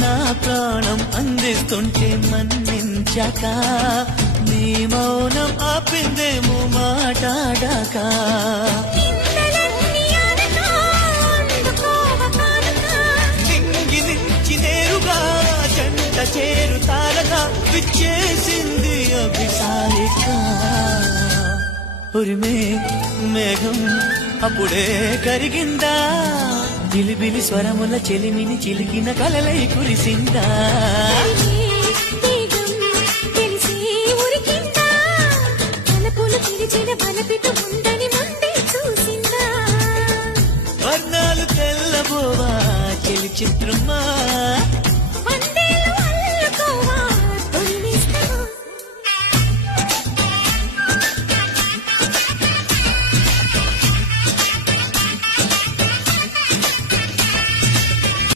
నా ప్రాణం అందిస్తుంటే మన్నించాక నీ మౌనం ఆపిందేమో మాట్లాడాక నింగి నుంచి నేరుగా జంట చేరుతారగా విచ్చేసింది అభిసారిక ఉరిమే మేఘం అప్పుడే కరిగిందా జిలిబిలి స్వరముల చెలిమిని చిలికిన కలలై కురిసిందా వర్ణాలు తెల్లబోవా చెలి చిత్రమా